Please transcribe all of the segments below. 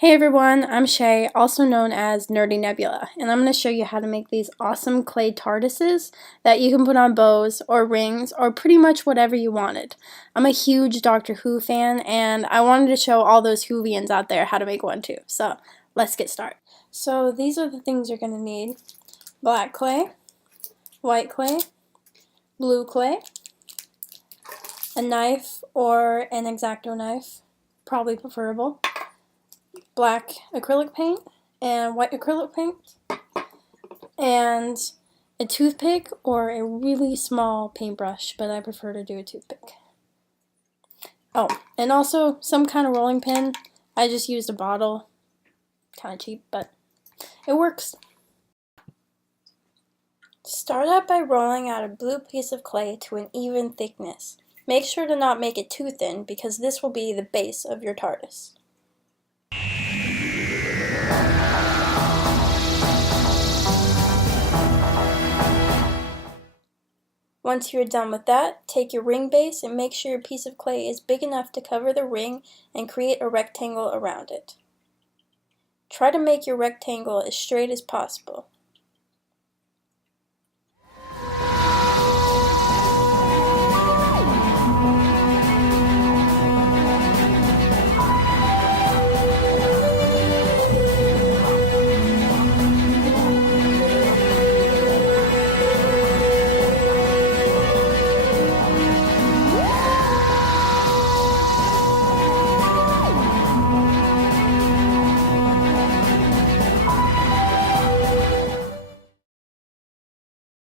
Hey everyone, I'm Shay, also known as Nerdy Nebula, and I'm going to show you how to make these awesome clay Tardises that you can put on bows or rings or pretty much whatever you wanted. I'm a huge Doctor Who fan, and I wanted to show all those Whovians out there how to make one too. So let's get started. So these are the things you're going to need: black clay, white clay, blue clay, a knife or an X-Acto knife, probably preferable, black acrylic paint and white acrylic paint, and a toothpick or a really small paintbrush, but I prefer to do a toothpick. Oh, and also some kind of rolling pin. I just used a bottle, kind of cheap, but it works. Start out by rolling out a blue piece of clay to an even thickness. Make sure to not make it too thin because this will be the base of your Tardis. Once you're done with that, take your ring base and make sure your piece of clay is big enough to cover the ring and create a rectangle around it. Try to make your rectangle as straight as possible.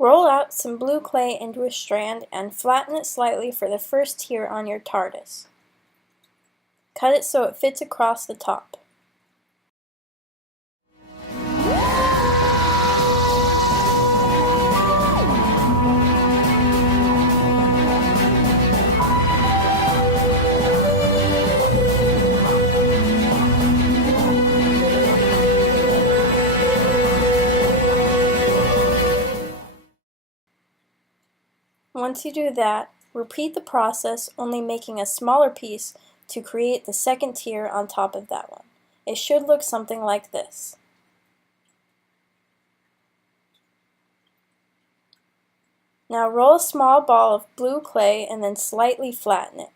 Roll out some blue clay into a strand and flatten it slightly for the first tier on your Tardis. Cut it so it fits across the top. Once you do that, repeat the process, only making a smaller piece to create the second tier on top of that one. It should look something like this. Now roll a small ball of blue clay and then slightly flatten it.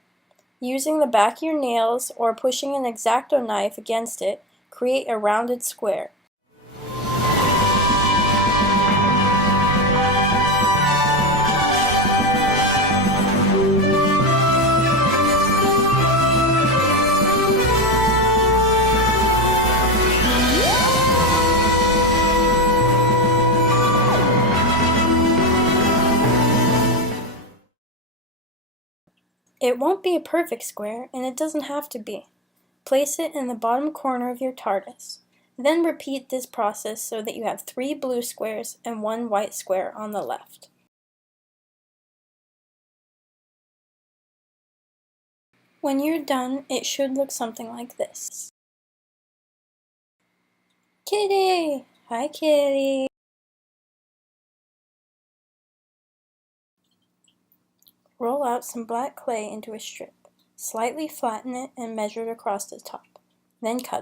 Using the back of your nails or pushing an X-Acto knife against it, create a rounded square. It won't be a perfect square, and it doesn't have to be. Place it in the bottom corner of your Tardis. Then repeat this process so that you have 3 blue squares and 1 white square on the left. When you're done, it should look something like this. Kitty! Hi, Kitty! Roll out some black clay into a strip. Slightly flatten it and measure it across the top. Then cut.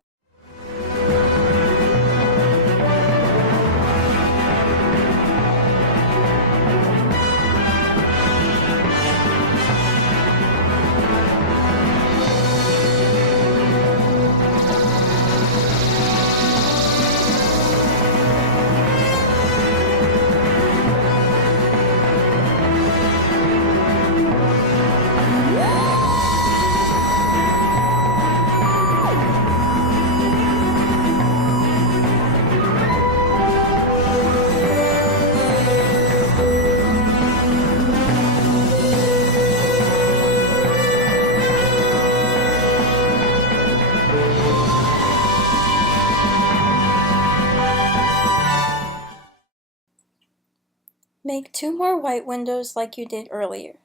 Make 2 more white windows like you did earlier.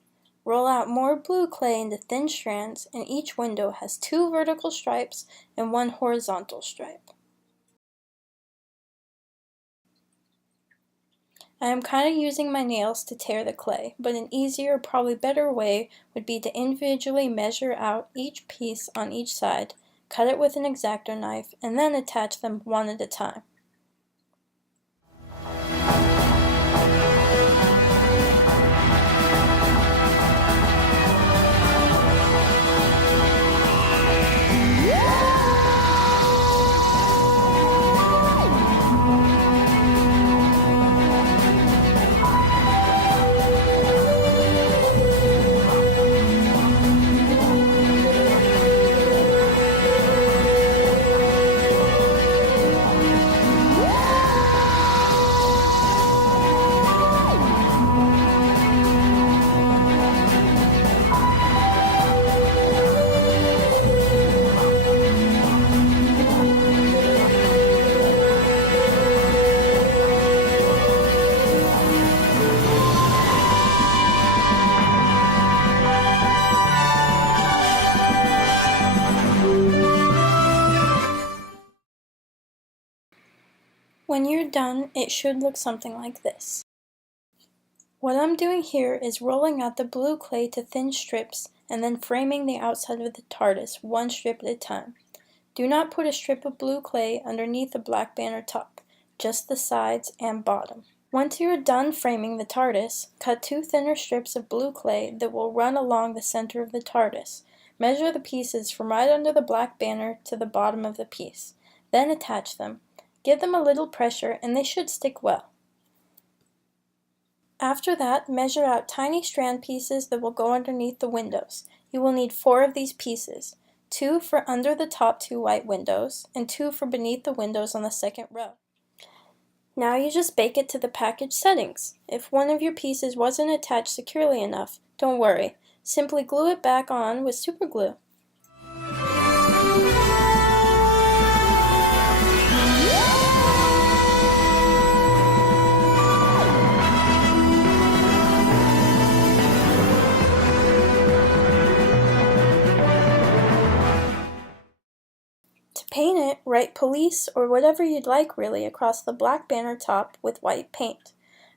Roll out more blue clay into thin strands, and each window has 2 vertical stripes and 1 horizontal stripe. I am kind of using my nails to tear the clay, but an easier, probably better way would be to individually measure out each piece on each side, cut it with an X-Acto knife, and then attach them one at a time. When you're done, it should look something like this. What I'm doing here is rolling out the blue clay to thin strips and then framing the outside of the Tardis one strip at a time. Do not put a strip of blue clay underneath the black banner top, just the sides and bottom. Once you are done framing the Tardis, cut 2 thinner strips of blue clay that will run along the center of the Tardis. Measure the pieces from right under the black banner to the bottom of the piece. Then attach them. Give them a little pressure and they should stick well. After that, measure out tiny strand pieces that will go underneath the windows. You will need 4 of these pieces, 2 for under the top 2 white windows, and 2 for beneath the windows on the second row. Now you just bake it to the package settings. If one of your pieces wasn't attached securely enough, don't worry. Simply glue it back on with super glue. To paint it, write police or whatever you'd like really across the black banner top with white paint.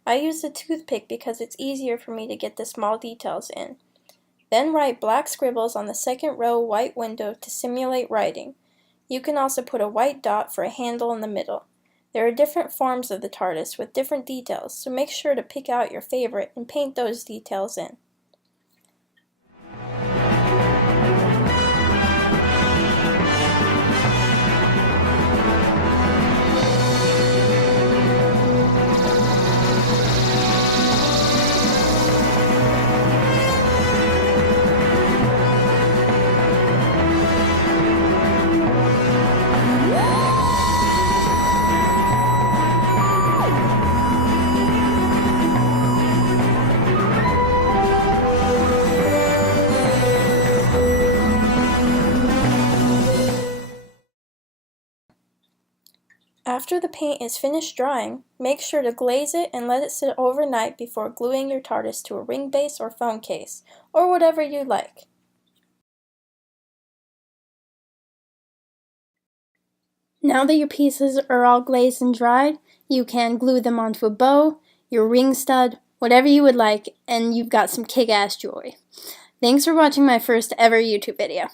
I used a toothpick because it's easier for me to get the small details in. Then write black scribbles on the second row white window to simulate writing. You can also put a white dot for a handle in the middle. There are different forms of the Tardis with different details, so make sure to pick out your favorite and paint those details in. After the paint is finished drying, make sure to glaze it and let it sit overnight before gluing your Tardis to a ring base or phone case, or whatever you like. Now that your pieces are all glazed and dried, you can glue them onto a bow, your ring stud, whatever you would like, and you've got some kick-ass jewelry. Thanks for watching my first ever YouTube video.